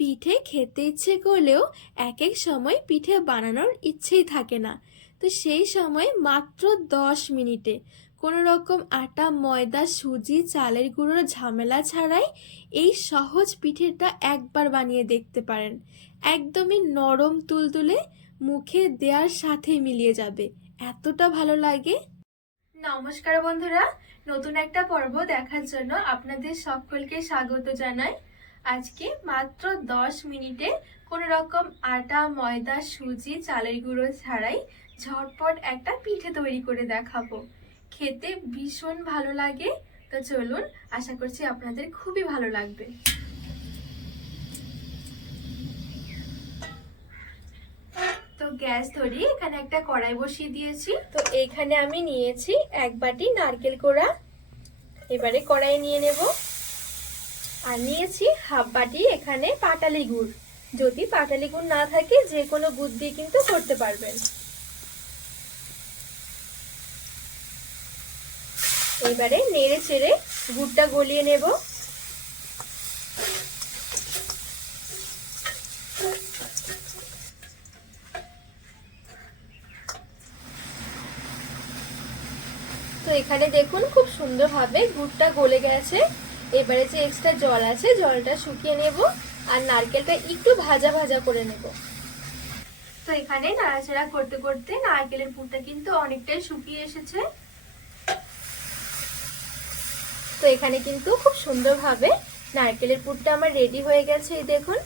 পিঠে খেতে ইচ্ছে করলেও এক এক সময় পিঠে বানানোর ইচ্ছেই থাকে না। তো সেই সময় মাত্র দশ মিনিটে কোনো রকম আটা, ময়দা, সুজি, চালের গুঁড়োর ঝামেলা ছাড়াই এই সহজ পিঠেটা একবার বানিয়ে দেখতে পারেন। একদমই নরম তুলতুলে মুখে দেওয়ার সাথে মিলিয়ে যাবে। এতটা ভালো লাগে। নমস্কার বন্ধুরা, নতুন একটা পর্ব দেখার জন্য আপনাদের সকলকে স্বাগত জানাই। আজকে মাত্র দশ মিনিটে কোনো রকম আটা, ময়দা, সুজি, চালের গুঁড়ো ছাড়াই ঝটপট একটা পিঠে তৈরি করে দেখাবো। খেতে ভীষণ ভালো লাগে। তো চলুন, আশা করছি আপনাদের খুবই ভালো লাগবে। তো গ্যাস ধরিয়ে এখানে একটা কড়াই বসিয়ে দিয়েছি। তো এইখানে আমি নিয়েছি এক বাটি নারকেল কোড়া। এবারে কড়াই নিয়ে নেব। আর নিয়েছি হাফ বাটি এখানে পাটালি গুড়। যদি পাটালি গুড় না থাকে, যে কোনো গুড় দিয়ে কিন্তু করতে পারবেন। এবারে নেড়ে চেড়ে গুড়টা গলিয়ে নেব। তো এখানে দেখুন, খুব সুন্দরভাবে গুড়টা গলে গেছে। এবারে যে এক্সট্রা জল আছে, জলটা শুকিয়ে নেব আর নারকেলটা একটু ভাজা ভাজা করে নেব। তো এখানে নাড়াচাড়া করতে করতে নারকেলের পুরটা কিন্তু অনেকটাই শুকিয়ে এসেছে। তো এখানে কিন্তু খুব সুন্দরভাবে নারকেলের পুরটা আমার রেডি হয়ে গেছে, এই দেখুন।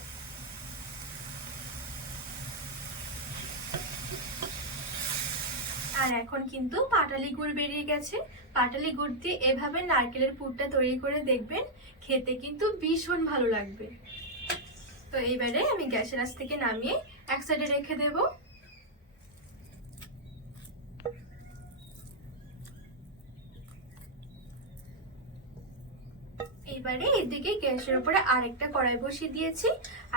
আর এখন কিন্তু পাটালি গুড় বেরিয়ে গেছে। পাটালি গুড় দিয়ে এভাবে নারকেলের পুরটা তৈরি করে দেখবেন, খেতে কিন্তু ভীষণ ভালো লাগবে। তো এইবারে আমি গ্যাসের আঁচ থেকে নামিয়ে এক সাইডে রেখে দেব। এবারে এদিকে গ্যাসের উপরে আরেকটা কড়াই বসিয়ে দিয়েছি।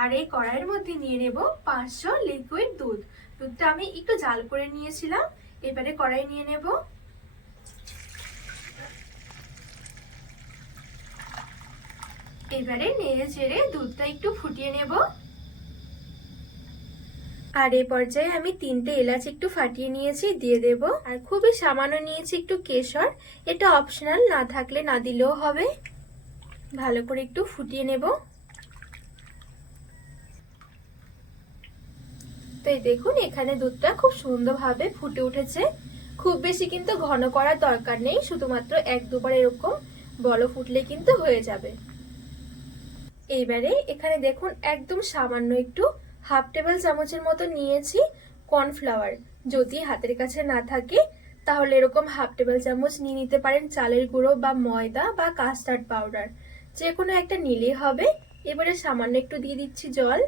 আর এই কড়াইয়ের মধ্যে নিয়ে নেব পাঁচশো লিকুইড দুধ। দুধটা আমি একটু জাল করে নিয়েছিলাম। এবারে কড়াই নিয়ে নেব। এবারে নেড়ে চেড়ে দুধটা একটু ফুটিয়ে নেব। আর এই পর্যায়ে আমি তিনটে এলাচ একটু ফাটিয়ে নিয়েছি, দিয়ে দেব। আর খুবই সামান্য নিয়েছি একটু কেশর। এটা অপশনাল না থাকলে না দিলেও হবে। ভালো করে একটু ফুটিয়ে নেব। তো দেখুন, এখানে দুধটা খুব সুন্দরভাবে ফুটে উঠেছে। খুব বেশি কিন্তু ঘন করার দরকার নেই, শুধুমাত্র এক দুবার এরকম বল ফুটলে কিন্তু হয়ে যাবে। এইবারে এখানে দেখুন, একদম সামান্য একটু হাফ টেবিল চামচের মতো নিয়েছি কর্নফ্লাওয়ার। যদি হাতের কাছে না থাকে, তাহলে এরকম হাফ টেবিল চামচ নিয়ে নিতে পারেন চালের গুঁড়ো বা ময়দা বা কাস্টার্ড পাউডার। যে কোনো একটা নিলেই হবে। এবারে সামান্য একটু দিয়ে দিচ্ছি জল।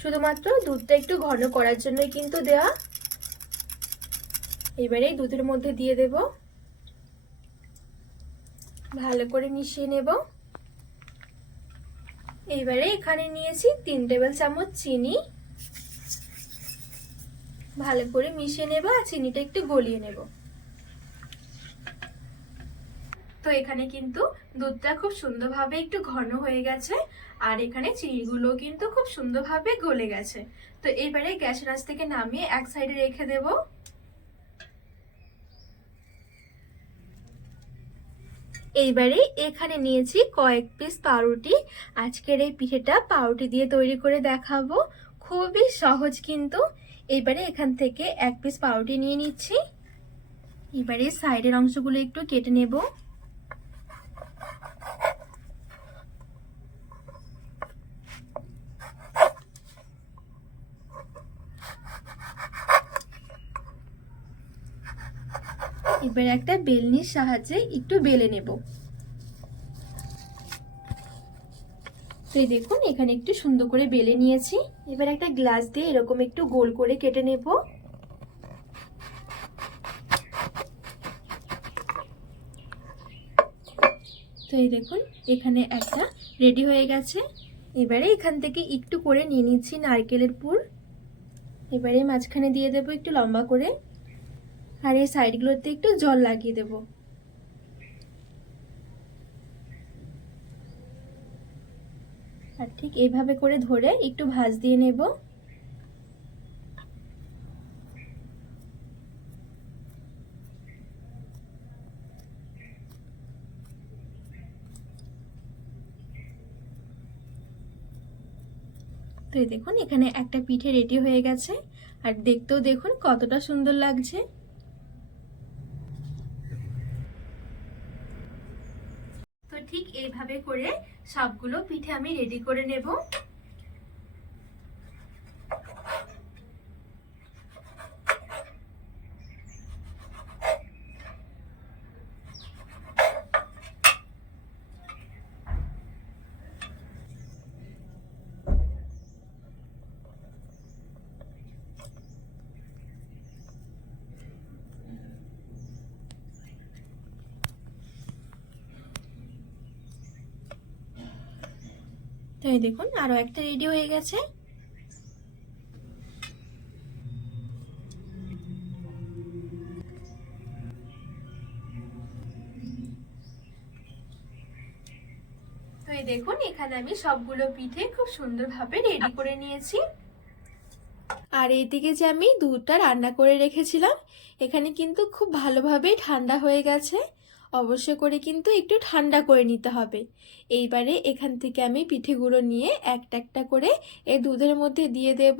শুধুমাত্র দুধটা একটু ঘন করার জন্যই কিন্তু দেওয়া এবারে দুধের মধ্যে দিয়ে দেব। ভালো করে মিশিয়ে নেব। এবারে এখানে নিয়েছি তিন টেবিল চামচ চিনি। ভালো করে মিশিয়ে নেব আর চিনিটা একটু গলিয়ে নেব। তো এখানে কিন্তু দুধটা খুব সুন্দরভাবে একটু ঘন হয়ে গেছে, আর এখানে চিনিগুলো কিন্তু খুব সুন্দরভাবে গলে গেছে। তো এবারে গ্যাসের আঁচ থেকে নামিয়ে এক সাইডে রেখে দেব। এইবারে এখানে নিয়েছি কয়েক পিস পাউরুটি। আজকের এই পিঠেটা পাউরুটি দিয়ে তৈরি করে দেখাবো। খুবই সহজ কিন্তু। এবারে এখান থেকে এক পিস পাউরুটি নিয়ে নিচ্ছি। এবারে সাইডের অংশগুলো একটু কেটে নেব। এবার একটা বেলনির সাহায্যে একটু বেলে নেব। তো দেখুন, এখানে একটু সুন্দর করে বেলে নিয়েছি। এবার একটা গ্লাস দিয়ে এরকম একটু গোল করে কেটে নেব। তো এই দেখুন, এখানে একটা রেডি হয়ে গেছে। এবারে এখান থেকে একটু করে নিয়ে নিচ্ছি নারকেলের পুর। এবারে মাঝখানে দিয়ে দেবো একটু লম্বা করে। আর এই সাইডগুলোতে একটু জল লাগিয়ে দেব। আর ঠিক এইভাবে করে ধরে একটু ভাজ দিয়ে নেব। তো এই দেখুন, এখানে একটা পিঠে রেডি হয়ে গেছে। আর দেখতেও দেখুন কতটা সুন্দর লাগছে। তো ঠিক এইভাবে করে সবগুলো পিঠে আমি রেডি করে নেব। এই দেখুন, আরও একটা রেডি হয়ে গেছে। এই দেখুন, এখানে আমি সবগুলো পিঠে খুব সুন্দরভাবে রেডি করে নিয়েছি। আর এইদিকে যে আমি দুধটা রান্না করে রেখেছিলাম, এখানে কিন্তু খুব ভালোভাবেই ঠান্ডা হয়ে গেছে। অবশ্যই করে কিন্তু একটু ঠান্ডা করে নিতে হবে। এইবারে এখান থেকে আমি পিঠেগুলো নিয়ে একটা একটা করে এই দুধের মধ্যে দিয়ে দেব।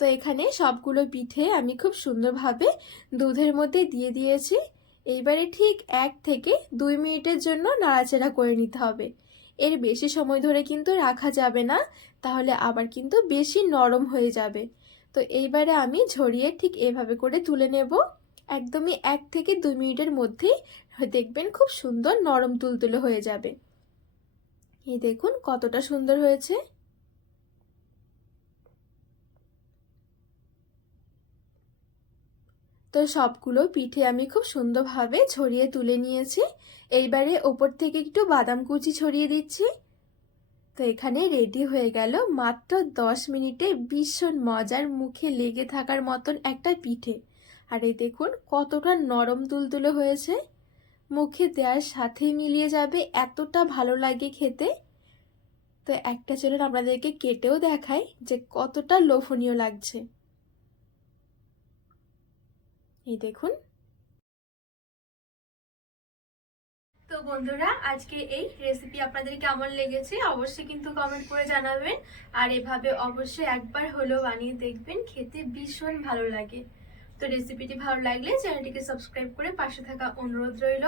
তো এখানে সবগুলো পিঠে আমি খুব সুন্দরভাবে দুধের মধ্যে দিয়ে দিয়েছি। এইবারে ঠিক এক থেকে দুই মিনিটের জন্য নাড়াচাড়া করে নিতে হবে। এর বেশি সময় ধরে কিন্তু রাখা যাবে না, তাহলে আবার কিন্তু বেশি নরম হয়ে যাবে। তো এইবারে আমি ঝরিয়ে ঠিক এভাবে করে তুলে নেব। একদমই এক থেকে দুই মিনিটের মধ্যেই দেখবেন খুব সুন্দর নরম তুলতুলে হয়ে যাবে। এই দেখুন কতটা সুন্দর হয়েছে। তো সবগুলো পিঠে আমি খুব সুন্দরভাবে ছড়িয়ে তুলে নিয়েছি। এইবারে ওপর থেকে একটু বাদাম কুচি ছড়িয়ে দিচ্ছি। তো এখানে রেডি হয়ে গেল। মাত্র দশ মিনিটে ভীষণ মজার মুখে লেগে থাকার মতন একটা পিঠে। আর এই দেখুন কতটা নরম তুলতুলে হয়েছে। মুখে দেওয়ার সাথেই মিলিয়ে যাবে, এতটা ভালো লাগে খেতে। তো একটা চলুন আপনাদেরকে কেটেও দেখাই যে কতটা লোভনীয় লাগছে। এই দেখুন। তো বন্ধুরা, আজকে এই রেসিপি আপনাদের কেমন লেগেছে অবশ্যই কিন্তু কমেন্ট করে জানাবেন। আর এভাবে অবশ্যই একবার হলেও বানিয়ে দেখবেন, খেতে ভীষণ ভালো লাগে। তো রেসিপিটি ভালো লাগলে চ্যানেলটিকে সাবস্ক্রাইব করে পাশে থাকা অনুরোধ রইল।